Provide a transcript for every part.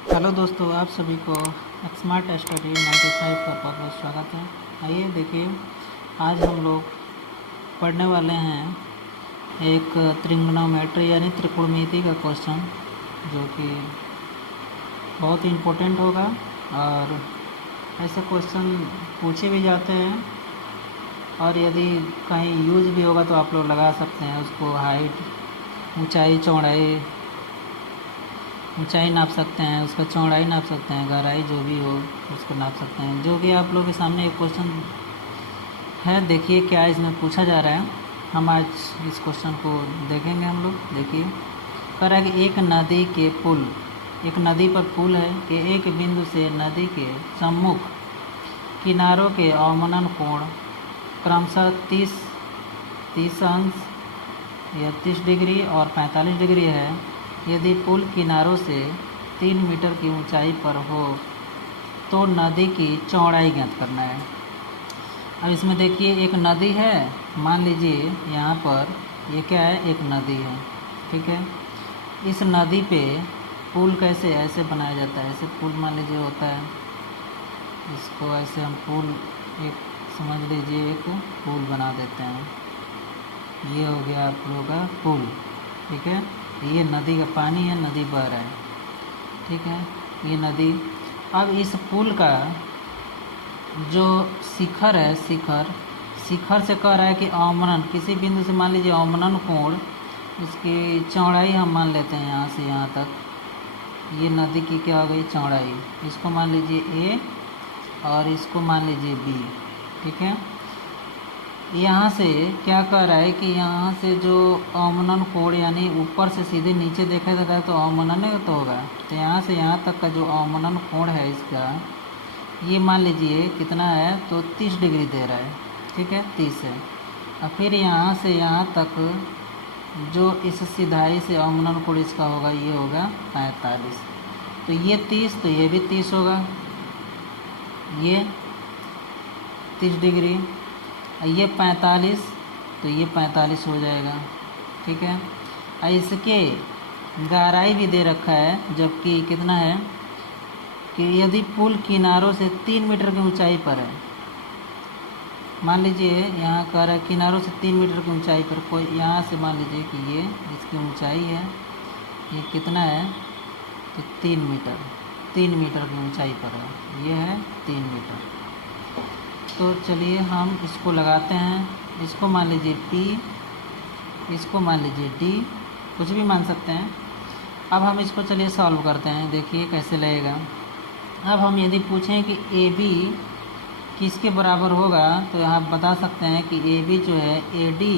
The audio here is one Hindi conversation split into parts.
हेलो दोस्तों, आप सभी को स्मार्ट स्टडी 95 का बहुत बहुत स्वागत है। आइए देखिए, आज हम लोग पढ़ने वाले हैं एक त्रिग्नोमेट्री यानी त्रिकोणमिति का क्वेश्चन, जो कि बहुत इम्पोर्टेंट होगा। और ऐसे क्वेश्चन पूछे भी जाते हैं, और यदि कहीं यूज भी होगा तो आप लोग लगा सकते हैं उसको। हाइट, ऊंचाई, ऊंचाई नाप सकते हैं, उसका चौड़ाई नाप सकते हैं, गहराई जो भी हो उसको नाप सकते हैं। जो कि आप लोगों के सामने एक क्वेश्चन है, देखिए क्या इसमें पूछा जा रहा है। हम आज इस क्वेश्चन को देखेंगे। हम लोग देखिए, कह रहा है कि एक नदी पर पुल है कि एक बिंदु से नदी के सम्मुख किनारों के अवमनन कोण क्रमशः 30 अंश या 30 डिग्री और 45 डिग्री है। यदि पुल किनारों से 3 मीटर की ऊंचाई पर हो तो नदी की चौड़ाई ज्ञात करना है। अब इसमें देखिए, एक नदी है, मान लीजिए यहाँ पर ये क्या है, एक नदी है, ठीक है। इस नदी पे पुल कैसे ऐसे बनाया जाता है, ऐसे पुल मान लीजिए होता है, इसको ऐसे हम पुल, एक समझ लीजिए एक पुल बना देते हैं। ये हो गया आप लोगों का पुल, ठीक है। ये नदी का पानी है, नदी बह रहा है, ठीक है, ये नदी। अब इस पुल का जो शिखर है, शिखर से कह रहा है कि अवमनन, किसी बिंदु से मान लीजिए अवमनन कोण, इसकी चौड़ाई हम मान लेते हैं यहाँ से यहाँ तक। ये नदी की क्या हो गई, चौड़ाई। इसको मान लीजिए ए और इसको मान लीजिए बी, ठीक है। यहाँ से क्या कह रहा है कि यहाँ से जो अवमनन कोण, यानी ऊपर से सीधे नीचे देखा जाता है तो अवमनन तो होगा, तो यहाँ से यहाँ तक का जो अवमनन कोण है इसका, ये मान लीजिए कितना है, तो 30 डिग्री दे रहा है, ठीक है, 30 है। और फिर यहाँ से यहाँ तक जो इस सिधाई से अवमनन कोण इसका होगा, ये होगा 45। तो ये 30, तो ये भी 30 होगा, ये 30 डिग्री। ये 45, तो ये 45 हो जाएगा, ठीक है। और इसके गहराई भी दे रखा है, जबकि कितना है कि यदि पुल किनारों से 3 मीटर की ऊंचाई पर है, मान लीजिए यहाँ कह रहा है किनारों से 3 मीटर की ऊंचाई पर, कोई यहाँ से मान लीजिए कि ये इसकी ऊंचाई है, ये कितना है, तो 3 मीटर की ऊंचाई पर है, ये है 3 मीटर। तो चलिए हम इसको लगाते हैं। इसको मान लीजिए P, इसको मान लीजिए D, कुछ भी मान सकते हैं। अब हम इसको चलिए सॉल्व करते हैं, देखिए कैसे लगेगा। अब हम यदि पूछें कि AB किसके बराबर होगा, तो आप बता सकते हैं कि AB जो है AD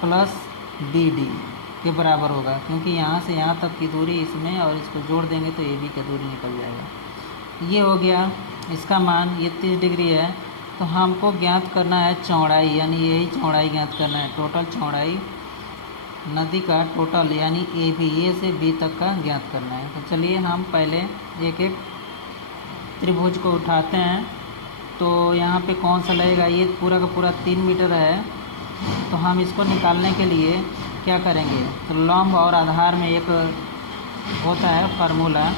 प्लस BD के बराबर होगा, क्योंकि यहाँ से यहाँ तक की दूरी इसमें, और इसको जोड़ देंगे तो AB की दूरी निकल जाएगा। ये हो गया इसका मान, ये 30 डिग्री है। तो हमको ज्ञात करना है चौड़ाई, यानी यही चौड़ाई ज्ञात करना है, टोटल चौड़ाई नदी का टोटल, यानी ए से बी तक का ज्ञात करना है। तो चलिए हम पहले एक एक त्रिभुज को उठाते हैं। तो यहाँ पे कौन सा लगेगा, ये पूरा का पूरा 3 मीटर है, तो हम इसको निकालने के लिए क्या करेंगे, तो लंब और आधार में एक होता है फार्मूला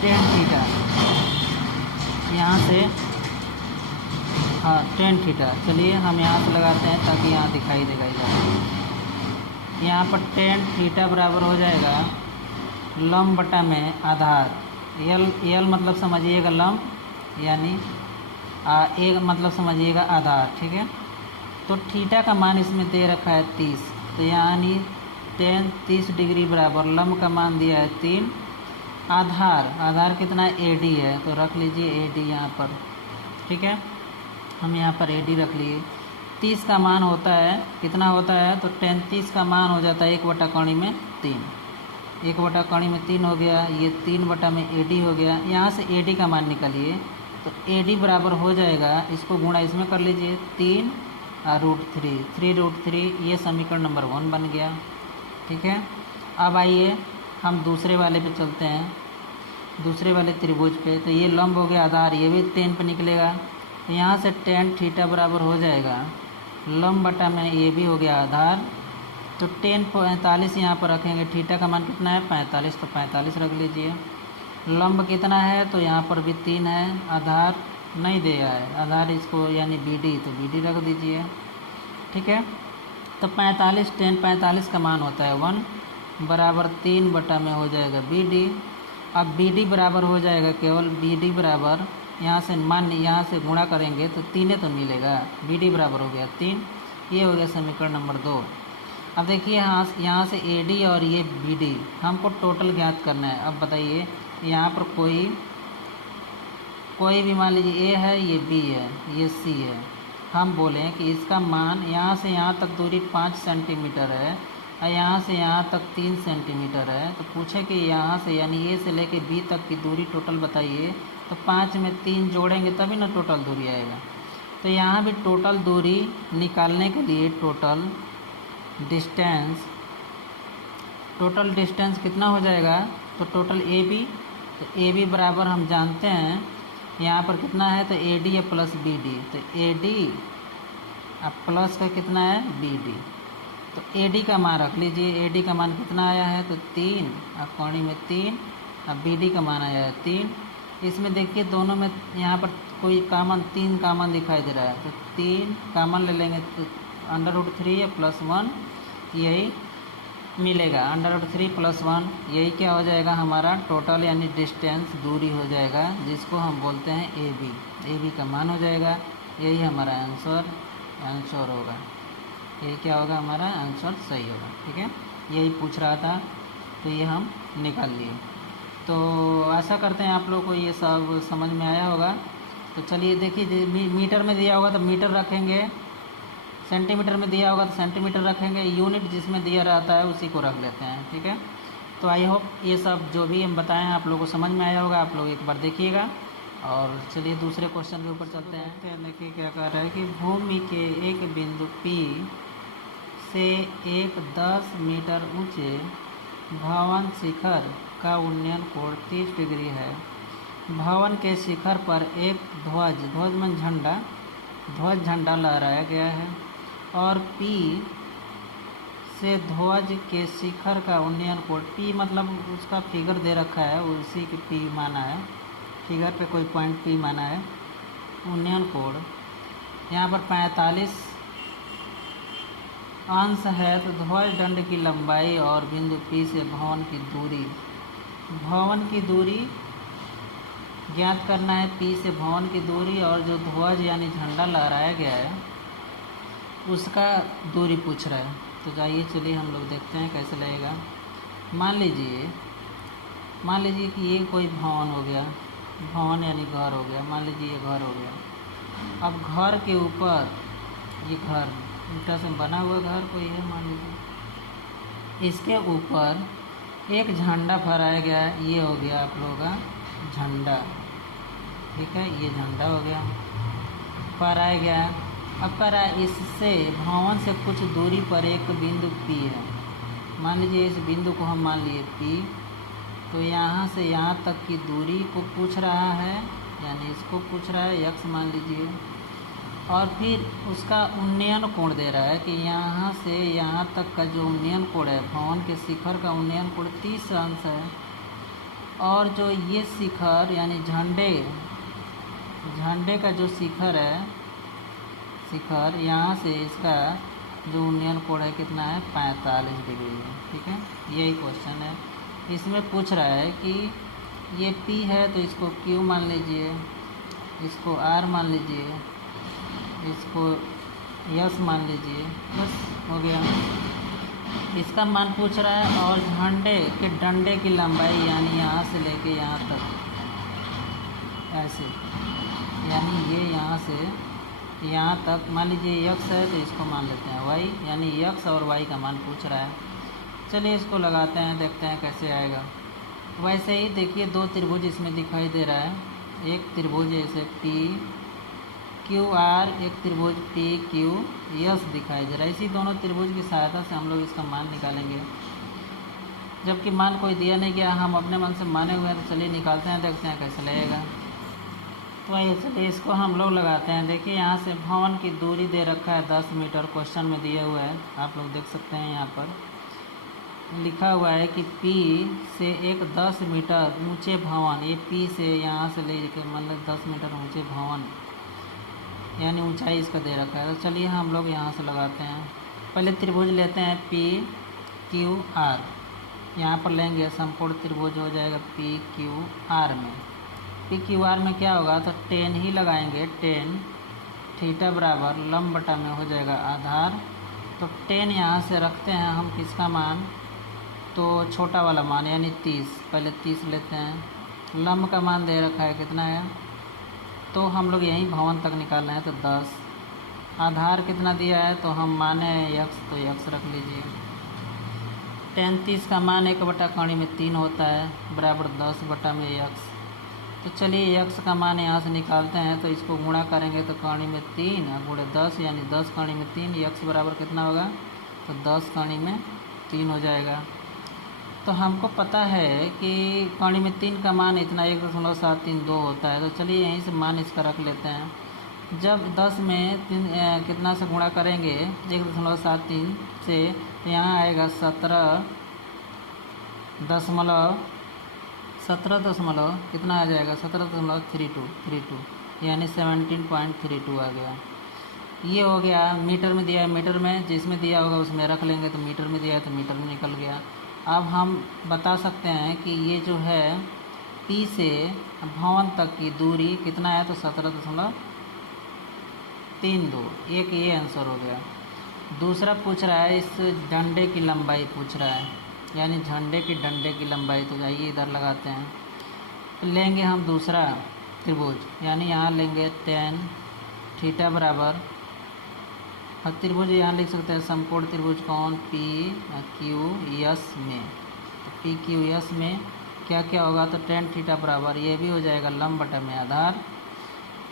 tan थीटा, यहाँ से tan थीटा। चलिए हम यहाँ से लगाते हैं ताकि यहाँ दिखाई देगा इधर। यहाँ पर tan थीटा बराबर हो जाएगा लंब बटा में आधार, यल मतलब समझिएगा लंब, यानी एक मतलब समझिएगा आधार, ठीक है। तो थीटा का मान इसमें दे रखा है 30, तो यानी tan 30 डिग्री बराबर लंब का मान दिया है 3, आधार कितना है, AD है, तो रख लीजिए AD यहाँ पर, ठीक है। हम यहाँ पर AD रख लिए। 30 का मान होता है, कितना होता है, तो tan 30 का मान हो जाता है 1/3 में 3, 1/3 में 3 हो गया, ये 3 में AD हो गया। यहाँ से AD का मान निकालिए, तो AD बराबर हो जाएगा, इसको गुणा इसमें कर लीजिए, 3 √3, 3√3, ये समीकरण नंबर 1 बन गया, ठीक है। अब आइए हम दूसरे वाले पे चलते हैं, दूसरे वाले त्रिभुज पे। तो ये लंब हो गया आधार, ये भी tan पे निकलेगा, तो यहाँ से tan थीटा बराबर हो जाएगा लंब बटा में ये भी हो गया आधार, तो tan 45 यहाँ पर रखेंगे, थीटा का मान कितना है 45, तो 45 रख लीजिए। लंब कितना है, तो यहाँ पर भी 3 है। आधार नहीं दिया है, आधार इसको यानी BD, तो BD रख दीजिए। ठीक है, तो 45 tan 45 का मान होता है 1 बराबर 3 बटा में हो जाएगा BD। अब BD बराबर हो जाएगा केवल BD बराबर, यहाँ से मान यहाँ से गुणा करेंगे तो 3 तो मिलेगा। BD बराबर हो गया 3। ये हो गया समीकरण नंबर 2। अब देखिए यहाँ से AD और ये BD हमको टोटल ज्ञात करना है। अब बताइए यहाँ पर कोई भी मान लीजिए A है, ये B है, ये C है। हम बोलें कि इसका मान यहाँ से यहाँ तक दूरी 5 सेंटीमीटर है और यहाँ से यहाँ तक 3 सेंटीमीटर है। तो पूछे कि यहाँ से यानी A से लेके B तक की दूरी टोटल बताइए। तो 5 में 3 जोड़ेंगे तभी ना टोटल दूरी आएगा। तो यहाँ भी टोटल दूरी निकालने के लिए टोटल डिस्टेंस कितना हो जाएगा, तो टोटल AB, तो AB बराबर हम जानते हैं यहाँ पर कितना है, तो AD या प्लस BD। तो AD अब प्लस का कितना है BD, तो AD का मान रख लीजिए। AD का मान कितना आया है, तो 3, अब कौड़ी में 3, अब BD का मान आया है 3। इसमें देखिए दोनों में यहाँ पर कोई कामन 3 कामन दिखाई दे रहा है, तो 3 कामन ले लेंगे तो √3 या +1 यही मिलेगा। √3 + 1 यही क्या हो जाएगा हमारा टोटल यानी डिस्टेंस दूरी हो जाएगा, जिसको हम बोलते हैं AB का मान हो जाएगा। यही हमारा आंसर होगा। यही क्या होगा हमारा आंसर सही होगा। ठीक है, यही पूछ रहा था, तो ये हम निकाल लिए। तो आशा करते हैं आप लोग को ये सब समझ में आया होगा। तो चलिए देखिए, मीटर में दिया होगा तो मीटर रखेंगे, सेंटीमीटर में दिया होगा तो सेंटीमीटर रखेंगे, यूनिट जिसमें दिया रहता है उसी को रख लेते हैं। ठीक है, तो आई होप ये सब जो भी हम बताएं आप लोगों को समझ में आया होगा। आप लोग एक बार देखिएगा और चलिए दूसरे क्वेश्चन के ऊपर चलते हैं। देखिए क्या कह रहा है कि भूमि के एक बिंदु P से एक 10 मीटर ऊंचे भवन शिखर का उन्नयन कोण 30 डिग्री है। भवन के शिखर पर एक ध्वज में झंडा लहराया गया है और P से ध्वज के शिखर का उन्नयन कोण, P मतलब उसका फिगर दे रखा है, उसी के P माना है, फिगर पे कोई पॉइंट P माना है। उन्नयन कोण यहाँ पर 45 अंश है। तो ध्वज दंड की लंबाई और बिंदु P से भवन की दूरी ज्ञात करना है। P से भवन की दूरी और जो ध्वज यानी झंडा लहराया गया है उसका दूरी पूछ रहा है। तो जाइए चलिए हम लोग देखते हैं कैसे लगेगा। मान लीजिए कि ये कोई भवन हो गया, भवन यानी घर हो गया। मान लीजिए ये घर हो गया। अब घर के ऊपर ये घर ईंटा से बना हुआ घर कोई है मान लीजिए, इसके ऊपर एक झंडा फहराया गया है। ये हो गया आप लोगों का झंडा। ठीक है, ये झंडा हो गया, फहराया गया है। अब कह रहा है इससे भवन से कुछ दूरी पर एक बिंदु P है। मान लीजिए इस बिंदु को हम मान लिए P, तो यहाँ से यहाँ तक की दूरी को पूछ रहा है, यानी इसको पूछ रहा है x मान लीजिए। और फिर उसका उन्नयन कोण दे रहा है कि यहाँ से यहाँ तक का जो उन्नयन कोण है, भवन के शिखर का उन्नयन कोण 30 अंश है। और जो ये शिखर यानी झंडे का जो शिखर है, यहाँ से इसका जो उन्नयन कोण है कितना है 45 डिग्री है। ठीक है, यही क्वेश्चन है। इसमें पूछ रहा है कि ये P है तो इसको Q मान लीजिए, इसको R मान लीजिए, इसको S मान लीजिए, बस हो गया। इसका मान पूछ रहा है और झंडे के डंडे की लंबाई यानी यहाँ से लेके यहाँ तक ऐसे, यानी ये यहाँ से यहाँ तक मान लीजिए x है तो इसको मान लेते हैं y, यानी x और y का मान पूछ रहा है। चलिए इसको लगाते हैं, देखते हैं कैसे आएगा। वैसे ही देखिए दो त्रिभुज इसमें दिखाई दे रहा है। एक त्रिभुज ऐसे P Q R, एक त्रिभुज P Q S दिखाई दे रहा है। इसी दोनों त्रिभुज की सहायता से हम लोग इसका मान निकालेंगे। जबकि मान कोई दिया नहीं गया, हम अपने मन से माने हुए हैं, तो चलिए निकालते हैं, देखते हैं कैसे लगेगा। तो आइए चलिए इसको हम लोग लगाते हैं। देखिए यहाँ से भवन की दूरी दे रखा है 10 मीटर, क्वेश्चन में दिया हुआ है, आप लोग देख सकते हैं यहाँ पर। लिखा हुआ है कि P से एक 10 मीटर ऊंचे भवन, ये P से यहाँ से लेकर मतलब 10 मीटर ऊंचे भवन यानी ऊंचाई इसका दे रखा है। तो चलिए हम लोग यहाँ से लगाते हैं। पहले त्रिभुज लेते हैं PQR, यहाँ पर लेंगे समकोण त्रिभुज हो जाएगा PQR में। PQR में क्या होगा तो 10 ही लगाएंगे, 10 थीटा बराबर लंब बटा में हो जाएगा आधार। तो 10 यहाँ से रखते हैं हम किसका मान, तो छोटा वाला मान यानी 30, पहले 30 लेते हैं। लंब का मान दे रखा है कितना है, तो हम लोग यहीं भवन तक निकाल रहे हैं तो 10। आधार कितना दिया है तो हम माने यक्स, तो यक्स रख लीजिए। 10 30 का मान 1/3 में 3 होता है बराबर 10 बटा में यक्स। तो चलिए यक्स का मान यहाँ से निकालते हैं, तो इसको गुणा करेंगे तो कणी में 3 गुणे 10 यानी 10 कणी में 3, यक्स बराबर कितना होगा तो 10 कणी में 3 हो जाएगा। तो हमको पता है कि कणी में 3 का मान इतना 1.732 होता है। तो चलिए यहीं से मान इसका रख लेते हैं। जब 10 में 3 कितना से गुणा करेंगे 1.73 से, तो यहाँ आएगा 17 दशमलव कितना आ जाएगा 17.32 यानी 17.32 आ गया। ये हो गया। मीटर में दिया है, मीटर में जिसमें दिया होगा उसमें रख लेंगे, तो मीटर में दिया है तो मीटर में निकल गया। अब हम बता सकते हैं कि ये जो है P से भवन तक की दूरी कितना है तो 17.32, एक ये आंसर हो गया। दूसरा पूछ रहा है इस डंडे की लंबाई पूछ रहा है, यानी झंडे की डंडे की लंबाई। तो जाइए इधर लगाते हैं, तो लेंगे हम दूसरा त्रिभुज, यानी यहाँ लेंगे 10 थीटा बराबर, त्रिभुज यहाँ लिख सकते हैं समकोण त्रिभुज कौन PQS में। तो PQS में क्या क्या होगा तो 10 थीटा बराबर, ये भी हो जाएगा लंब बटा में आधार।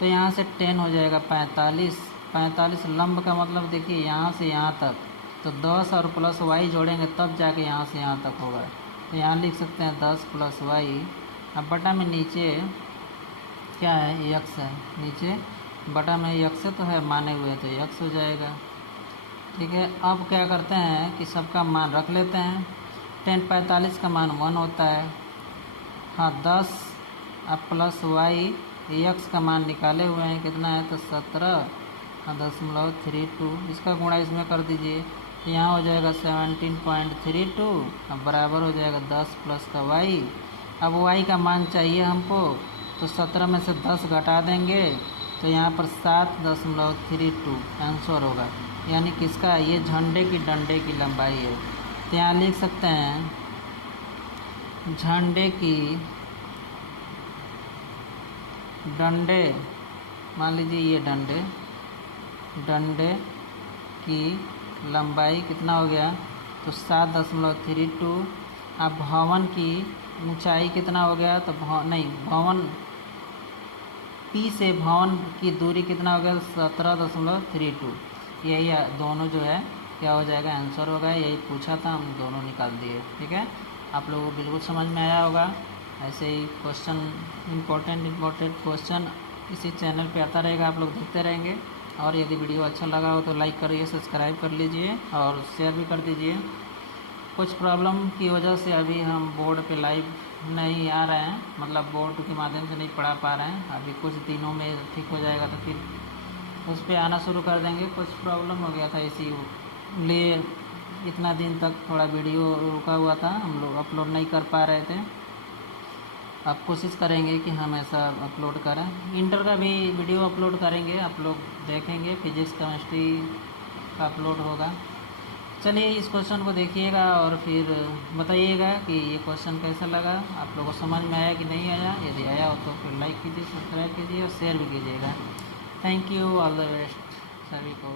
तो यहाँ से 10 हो जाएगा 45 लंब का मतलब देखिए यहाँ से यहाँ तक, तो 10 और प्लस y जोड़ेंगे तब जाके यहाँ से यहाँ तक होगा। तो यहाँ लिख सकते हैं 10 + y, अब बटा में नीचे क्या है यक्स है, नीचे बटा में यक्स तो है माने हुए, तो यक्स हो जाएगा। ठीक है, अब क्या करते हैं कि सबका मान रख लेते हैं। 10 45 का मान 1 होता है, हाँ 10 अब प्लस y, यक्स का मान निकाले हुए हैं कितना है तो 17.32, इसका गुणा इसमें कर दीजिए, तो यहाँ हो जाएगा 17.32, अब बराबर हो जाएगा 10 प्लस का y। अब y का मान चाहिए हमको, तो 17 में से 10 घटा देंगे, तो यहाँ पर 7.32 आंसर होगा। यानी किसका, ये झंडे की डंडे की लंबाई है। तो यहाँ लिख सकते हैं झंडे की डंडे, मान लीजिए ये डंडे की लंबाई कितना हो गया तो 7.32। अब भवन की ऊंचाई कितना हो गया तो भवन P से भवन की दूरी कितना हो गया 17.32। यही दोनों जो है क्या हो जाएगा आंसर होगा, यही पूछा था, हम दोनों निकाल दिए। ठीक है, आप लोगों को बिल्कुल समझ में आया होगा। ऐसे ही क्वेश्चन इम्पोर्टेंट क्वेश्चन इसी चैनल पे आता रहेगा, आप लोग देखते रहेंगे। और यदि वीडियो अच्छा लगा हो तो लाइक करिए, सब्सक्राइब कर लीजिए और शेयर भी कर दीजिए। कुछ प्रॉब्लम की वजह से अभी हम बोर्ड पे लाइव नहीं आ रहे हैं, मतलब बोर्ड के माध्यम से नहीं पढ़ा पा रहे हैं। अभी कुछ दिनों में ठीक हो जाएगा तो फिर उस पर आना शुरू कर देंगे। कुछ प्रॉब्लम हो गया था इसीलिए इतना दिन तक थोड़ा वीडियो रुका हुआ था, हम लोग अपलोड नहीं कर पा रहे थे। अब कोशिश करेंगे कि हम ऐसा अपलोड करें। इंटर का भी वीडियो अपलोड करेंगे, आप लोग देखेंगे। फिजिक्स केमिस्ट्री का अपलोड होगा। चलिए इस क्वेश्चन को देखिएगा और फिर बताइएगा कि ये क्वेश्चन कैसा लगा, आप लोगों को समझ में आया कि नहीं आया। यदि आया हो तो फिर लाइक कीजिए, सब्सक्राइब कीजिए और शेयर भी कीजिएगा। Thank you, all the best सभी को।